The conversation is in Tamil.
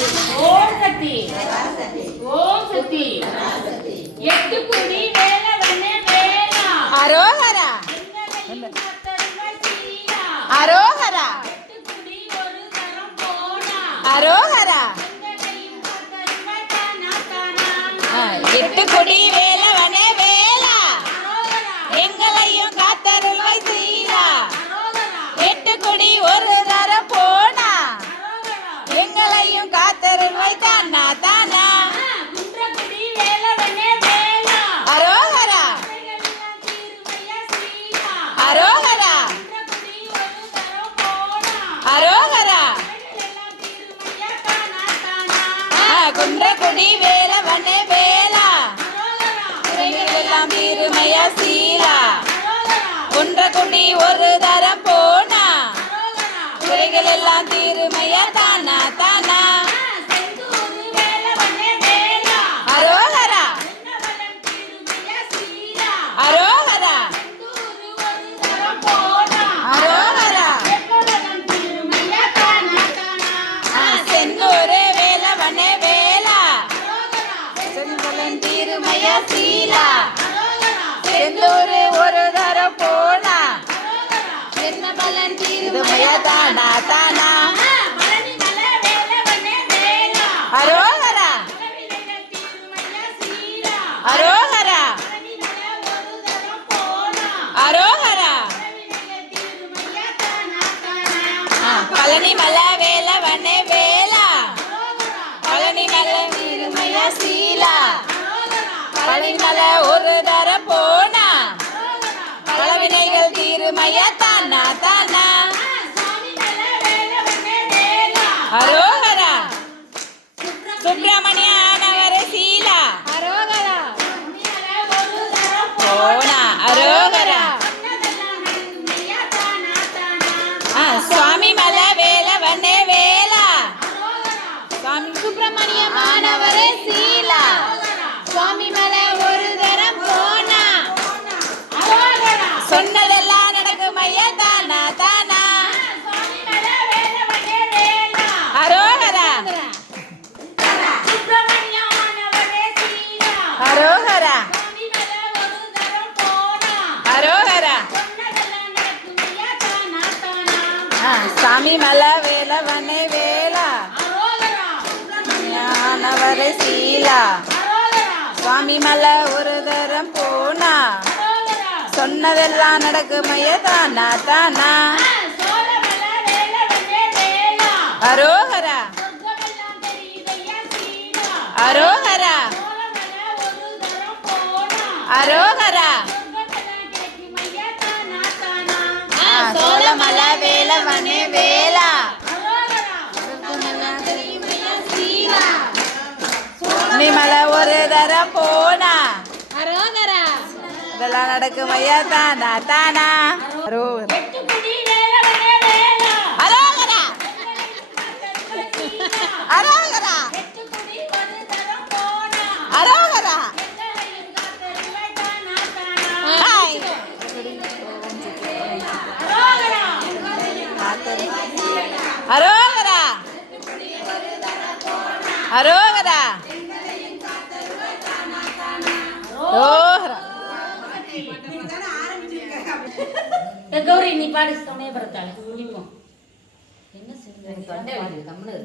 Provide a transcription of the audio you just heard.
ஓம் சக்தி. ஓம் சக்தி. எட்டு குடி வேல வண்ணே வேலா காத்தருள்வாய் சீலா. அரோகரா. எட்டு குடி வேலவனே வேலா எங்களையும் காத்தருள்வாய் அரோகரா, எட்டு கொடி ஒரு குன்றக்குடி வேலவனே வேலா. எல்லாம் குறைகளெல்லாம் தீருமையா சீலா குன்றக்குடி ஒரு தரம் போனா. குறைகள் எல்லாம் தீருமையா தானா தான். பலன் தானா தானா வேலா. அரோகரா சீலா. அரோகரா பழனி ஒரு தர போனா அரோகரா பழனியில தீருமையா தானா வேலா பழனி சீலா பழனி ஒரு போனா தீருமையா தானா சுப்பிரமணியானவர சீலா. அரோகரா. போனா அரோகரா. சுவாமி மலை வேலா அரோகரா, சுவாமி சுப்பிரமணியமானவரே சீலா சுவாமி மலை ஒரு தரம் போனா அரோகரா. சொன்னதெல்லாம் நடக்கும் ஐயா தானா தானா சாமி மலை வேல வண்ணே வேலா. அரோகரா சுப்பிரமணியமானவரே சீலா. அரோகரா சாமி மலை ஒரு தரம் போனா. அரோகரா சொன்னதெல்லாம் நடக்குமையா தானா தானா. ஆ, சாமி மல வேலவனே வேலா. அரோகரா. சீலா. சுவாமி மல ஒரு தரம் போனா. சொன்னதெல்லாம் நடக்குமைய தானா? தானா ஆ, சோழமலை வேல அரோகரா. அரோகரா. அரோகரா. வேலவனே வேலா. மலை ஒரு தரம் போனா. இதெல்லாம் நடக்குமையா தானா தானா அரோகரா எட்டுக்குடி வேல வண்ணே வேலா. அரோகரா சீலா. அரோகரா எட்டுக்குடி ஒரு தரம் போனா. அரோகரா எங்களையும் காத்தருள்வாய் தானா தானா. ஹாய் அரோகரா. அரோகரா. அரோகரா. ஏ, கௌரி நீ பாடு சமயபுரத்தாள். இப்போ என்ன தொண்டை வலிக்குது, கம்முனு.